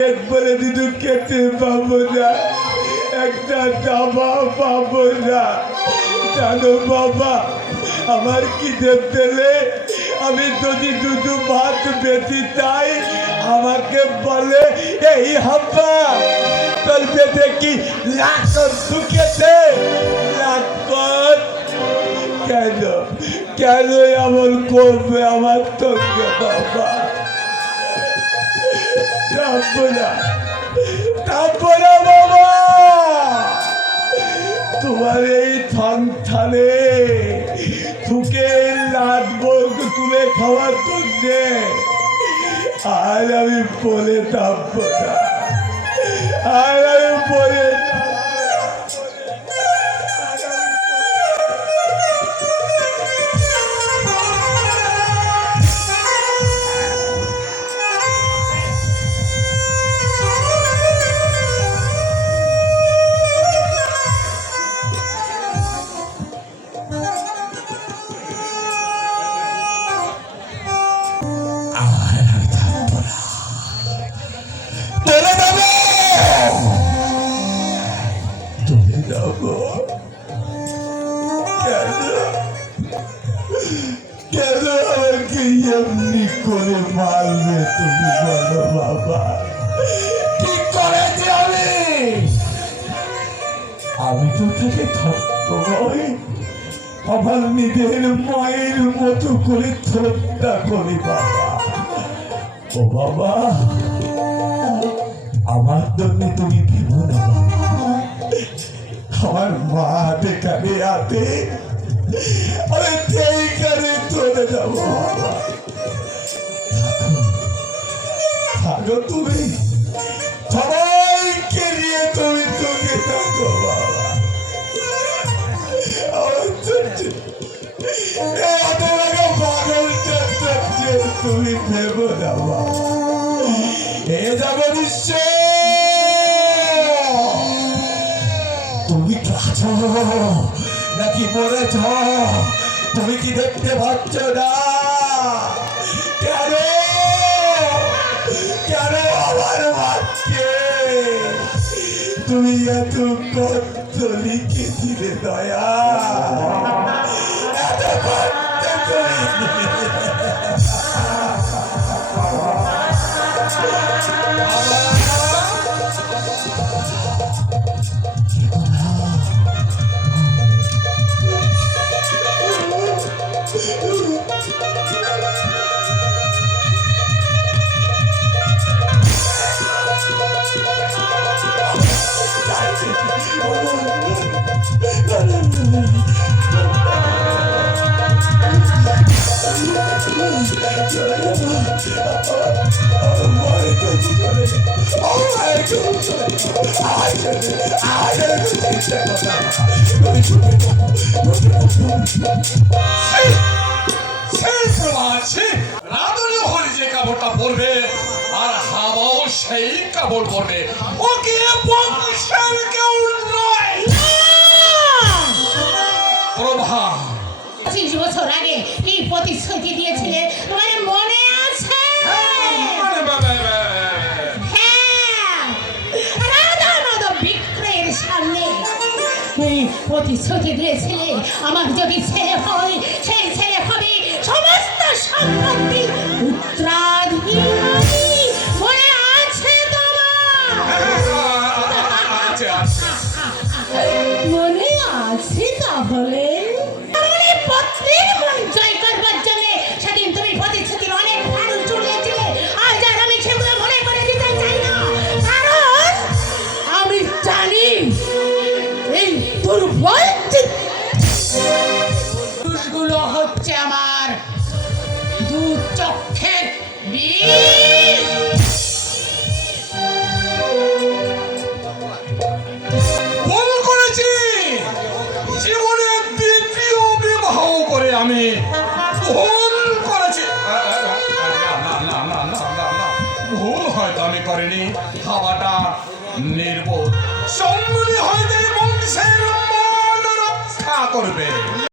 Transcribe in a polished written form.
বলে দুটো খেতে পাবো না, একটা দাবা পাবো না। জানো বাবা, আমার খিদে পেলে আমি যদি দুটো ভাত বেঁধে তাই আমাকে বলে এই হাব্বা তোর পেটে কি লাকড় ঢুকেছে? লাকড় কেন কেন এমন করবে আমার তোকে বাবা? বাবা, তোমার এই থানে তোকে লাগবো তুলে খাওয়ার জন্যে আর আমি বলে থাকবো না, আর আমি বলে কেন আমাকে এমনি করে মারবে তুমি বলো বাবা? কি করেছি আমি তো থেকে থাকতো নয়, আমার নিজের মায়ের মতো করে শ্রদ্ধা করি বাবা। ও বাবা, আমার জন্য তুমি ভেবো না বাবা, আমার মা এখানে আছে, আমি সেইখানে চলে যাবো বাবা। থাকো তুমি, সবাইকে নিয়ে তুমি তোকে থাকো বাবা। তুমি ভেবো না বাবা, এ যাবে নিশ্চয়। তুমি আছো নাকি মরেছ? তুমি কি দেখতে পাচ্ছ না? কেন কেন আমার বাচ্চে তুমি এত কষ্ট লিখেছিলে দয়া, এত কষ্ট তুমি যে কাপড়টা পরবে আর হাওয়াও সেই কাপড় পরবে, ওকে বংশের কেউ নয়। প্রভা 25 বছর আগে কি প্রতিশ্রুতি দিয়েছিলে তোমার মনে আছে? বিক্রয়ের সামনে প্রতিশ্রুতি দিয়েছিলে আমার যদি ছেলে হয় সেই ছেলে হবে সমস্ত সম্পত্তি উত্তরাধিকারী। মনে আছে তোমার? মনে আছে তাহলে পত্নীর মন জয় করবার জন্য সেদিন তুমি প্রতিশ্রুতির অনেক ভার চড়িয়েছিলে। আজ আর আমি সেগুলো মনে করে দিতে চাই না, কারণ আমি জানি এই দুর্বল পুরুষগুলো হচ্ছে আমার দু চক্ষের বিষ। ভুল করেছি, জীবনে দ্বিতীয় বিবাহ করে আমি ভুল করেছি। ভুল হয়তো আমি করিনি, হাওয়াটা নির্বোধ সম্মুখী হয়তো বংশের মান রক্ষা করবে।